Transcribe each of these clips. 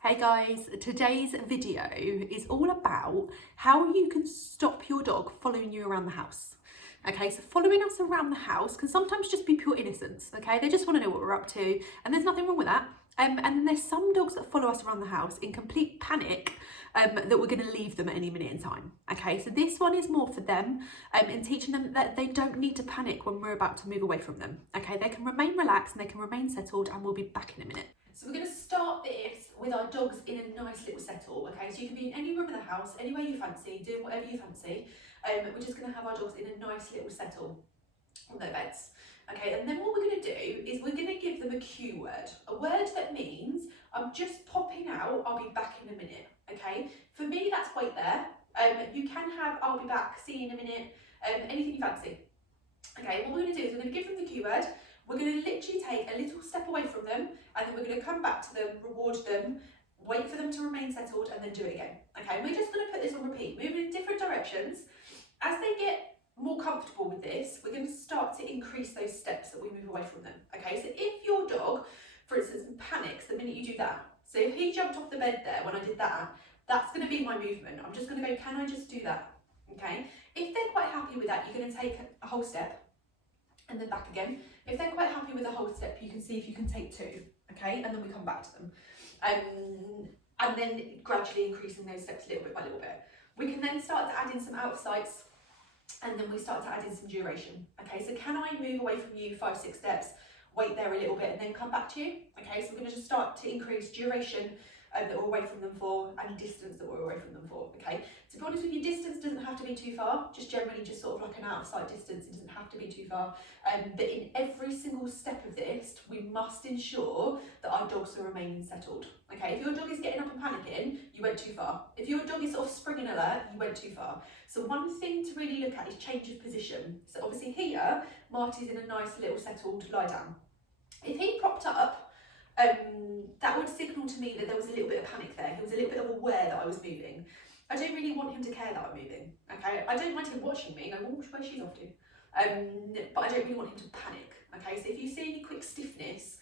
Hey guys, today's video is all about how you can stop your dog following you around the house. Okay, so following us around the house can sometimes just be pure innocence, okay? They just want to know what we're up to, and there's nothing wrong with that. And then there's some dogs that follow us around the house in complete panic that we're going to leave them at any minute in time. Okay, so this one is more for them in teaching them that they don't need to panic when we're about to move away from them. Okay, they can remain relaxed and they can remain settled, and we'll be back in a minute. So we're going to start this with our dogs in a nice little settle, okay? So you can be in any room of the house, anywhere you fancy, doing whatever you fancy. We're just going to have our dogs in a nice little settle on their beds. Okay, and then what we're going to do is we're going to give them a cue word. A word that means I'm just popping out, I'll be back in a minute, okay? For me, that's wait there. You can have I'll be back, see you in a minute, anything you fancy. Okay, what we're going to do is we're going to give them the cue word. We're going to literally take a little step away from them, and then we're going to come back to them, reward them, wait for them to remain settled, and then do it again. Okay, we're just going to put this on repeat, moving in different directions. As they get more comfortable with this, we're going to start to increase those steps that we move away from them. Okay, so if your dog, for instance, panics the minute you do that, so if he jumped off the bed there when I did that, that's going to be my movement. I'm just going to go, can I just do that? Okay, if they're quite happy with that, you're going to take a whole step and then back again. If they're quite happy with the whole step, you can see if you can take two, okay? And then we come back to them. And then gradually increasing those steps little bit by little bit. We can then start to add in some out of sights, and then we start to add in some duration. Okay, so can I move away from you 5-6 steps, wait there a little bit, and then come back to you? Okay, so we're going to just start to increase duration that we're away from them for, and distance that we're away from them for. Okay, to be honest with you, distance doesn't have to be too far, just generally just sort of like an out of sight distance. It doesn't have to be too far, but in every single step of this we must ensure that our dogs are remaining settled. Okay, if your dog is getting up and panicking, you went too far. If your dog is sort of springing alert, you went too far. So one thing to really look at is change of position. So obviously here Marty's in a nice little settled lie down. If he propped up, that would signal to me that there was a little bit of panic there. He was a little bit aware that I was moving. I don't really want him to care that I'm moving, okay? I don't mind him watching me and go, oh, where's she off to? But I don't really want him to panic, okay? So if you see any quick stiffness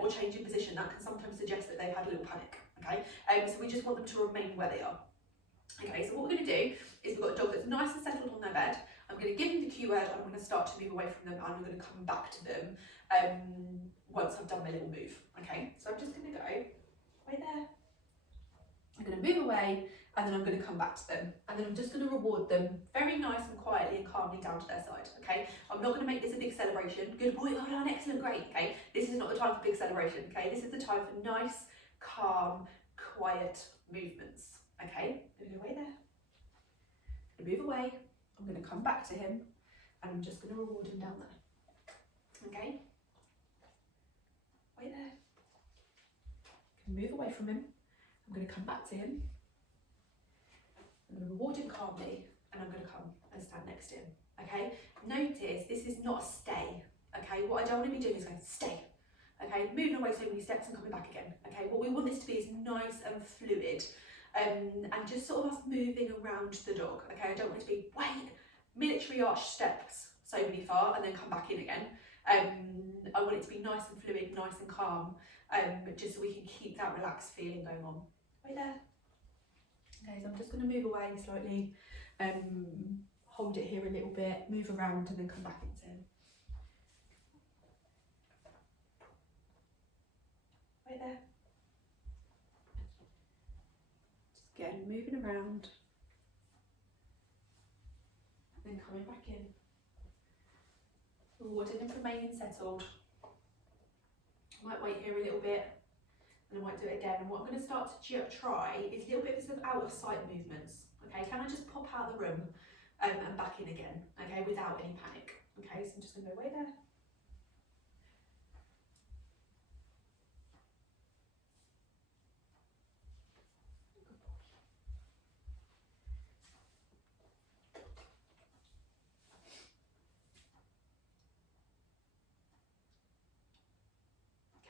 or change in position, that can sometimes suggest that they've had a little panic, okay? So we just want them to remain where they are. Okay, so what we're going to do is we've got a dog that's nice and settled on their bed. I'm going to give them the cue word, and I'm going to start to move away from them, and I'm going to come back to them once I've done my little move. Okay, so I'm just going to go right there. I'm going to move away, and then I'm going to come back to them, and then I'm just going to reward them very nice and quietly and calmly down to their side. Okay, I'm not going to make this a big celebration. Good boy, well done, excellent, great. Okay, this is not the time for big celebration. Okay, this is the time for nice, calm, quiet movements. Okay, I'm going to go away there. I'm going to move away. I'm going to come back to him, and I'm just going to reward him down there. Okay, wait there. I'm going to move away from him. I'm going to come back to him. I'm going to reward him calmly, and I'm going to come and stand next to him. Okay, notice this is not a stay. Okay, what I don't want to be doing is going stay. Okay, moving away so many steps and coming back again. Okay, what we want this to be is nice and fluid. And just sort of us moving around the dog. Okay, I don't want it to be wait, military arch steps so many far and then come back in again. I want it to be nice and fluid, nice and calm, just so we can keep that relaxed feeling going on. Right there. Okay, so I'm just going to move away slightly, hold it here a little bit, move around, and then come back into him. Right there. Again, moving around, and then coming back in, rewarding and remaining settled. I might wait here a little bit, and I might do it again. And what I'm going to start to try is a little bit of sort of out of sight movements. Okay, can I just pop out of the room and back in again? Okay, without any panic. Okay, so I'm just going to go away there.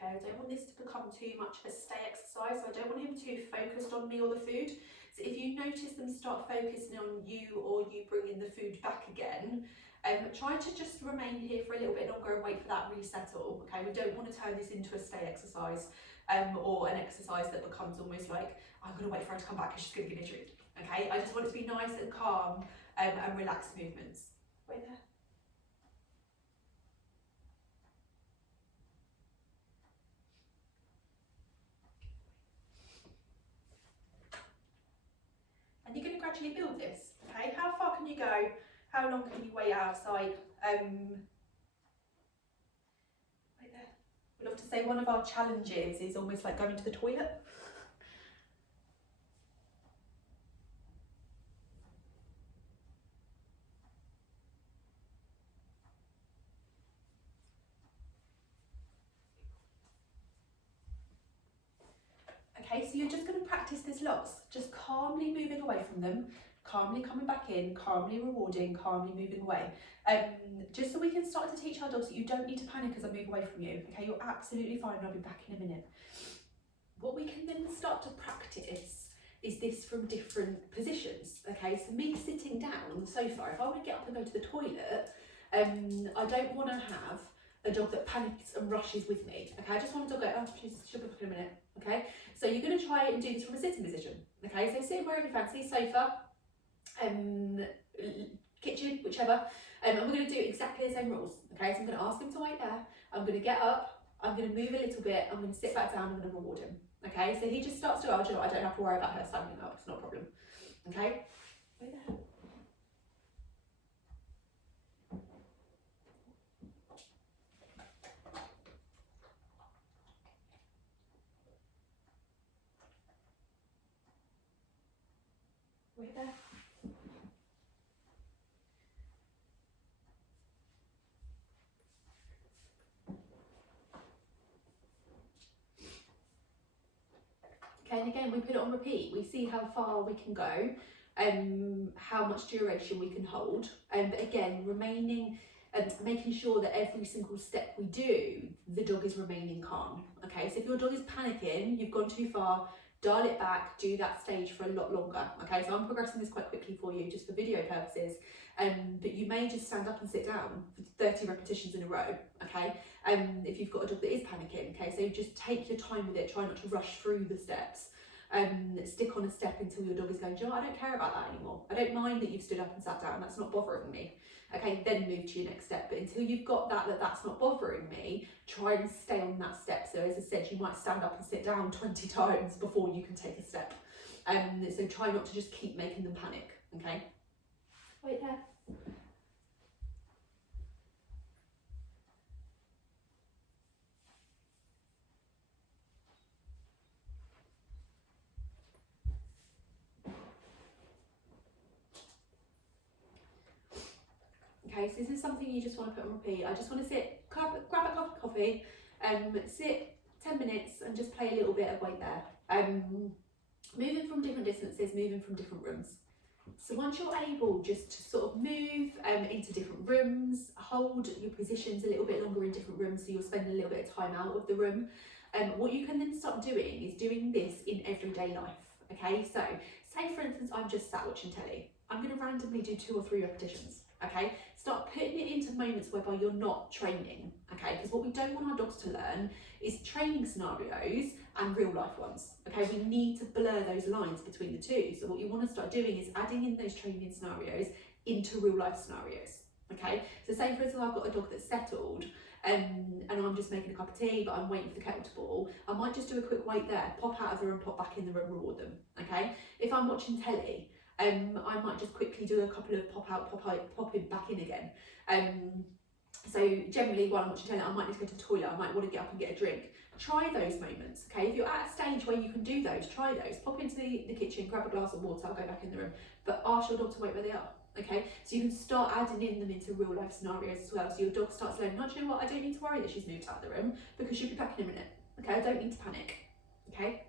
I don't want this to become too much of a stay exercise, so I don't want him too focused on me or the food. So if you notice them start focusing on you or you bringing the food back again, Try to just remain here for a little bit longer and wait for that resettle. Okay, we don't want to turn this into a stay exercise or an exercise that becomes almost like, I'm going to wait for her to come back because she's going to give me a treat. Okay, I just want it to be nice and calm and relaxed movements. Wait there. And you're going to gradually build this. Okay, how far can you go? How long can you wait outside? Wait there. We love to say one of our challenges is almost like going to the toilet. Okay, so you're just going to practice this lots, just calmly moving away from them, calmly coming back in, calmly rewarding, calmly moving away. Just so we can start to teach our dogs that you don't need to panic as I move away from you. Okay, you're absolutely fine, I'll be back in a minute. What we can then start to practice is this from different positions. Okay, so me sitting down on the sofa, if I want to get up and go to the toilet, I don't want to have a dog that panics and rushes with me. Okay, I just want a dog that, oh, she'll be back in a minute. Okay, so you're going to try and do this from a sitting position. Okay, so sit wherever you fancy, sofa, kitchen, whichever, and we're going to do exactly the same rules. Okay, so I'm going to ask him to wait there, I'm going to get up, I'm going to move a little bit, I'm going to sit back down, I'm going to reward him. Okay, so he just starts to go, oh, do you know what? I don't have to worry about her standing up, it's not a problem. Okay, wait there. Wait there. Okay, and again, we put it on repeat. We see how far we can go, how much duration we can hold, but again, remaining and making sure that every single step we do, the dog is remaining calm. Okay, so if your dog is panicking, you've gone too far, dial it back, do that stage for a lot longer. Okay, so I'm progressing this quite quickly for you just for video purposes, but you may just stand up and sit down for 30 repetitions in a row. Okay, if you've got a dog that is panicking. Okay, so just take your time with it, try not to rush through the steps. Stick on a step until your dog is going, do you know what? I don't care about that anymore. I don't mind that you've stood up and sat down, that's not bothering me. Okay, then move to your next step. But until you've got that's not bothering me, try and stay on that step. So as I said, you might stand up and sit down 20 times before you can take a step. So try not to just keep making them panic, okay? Wait there. Okay, so this is something you just want to put on repeat. I just want to sit, grab a cup of coffee, sit 10 minutes and just play a little bit of wait there. Moving from different distances, moving from different rooms. So once you're able just to sort of move into different rooms, hold your positions a little bit longer in different rooms, so you'll spend a little bit of time out of the room. What you can then start doing is doing this in everyday life. Okay, so say for instance I'm just sat watching telly. I'm going to randomly do 2 or 3 repetitions. Okay, start putting it into moments whereby you're not training. Okay, because what we don't want our dogs to learn is training scenarios and real life ones. Okay, we need to blur those lines between the two. So what you want to start doing is adding in those training scenarios into real life scenarios. Okay, so say for instance I've got a dog that's settled and I'm just making a cup of tea, but I'm waiting for the kettle to boil. I might just do a quick wait there, pop out of the room, pop back in the room, reward them. Okay, if I'm watching telly, I might just quickly do a couple of pop out, pop in, back in again. So generally while I'm watching telly, I might need to go to the toilet, I might want to get up and get a drink. Try those moments, okay? If you're at a stage where you can do those, try those. Pop into the kitchen, grab a glass of water, I'll go back in the room, but ask your dog to wait where they are, okay? So you can start adding in them into real life scenarios as well. So your dog starts learning, no, do you know what, I don't need to worry that she's moved out of the room because she'll be back in a minute, okay? I don't need to panic, okay?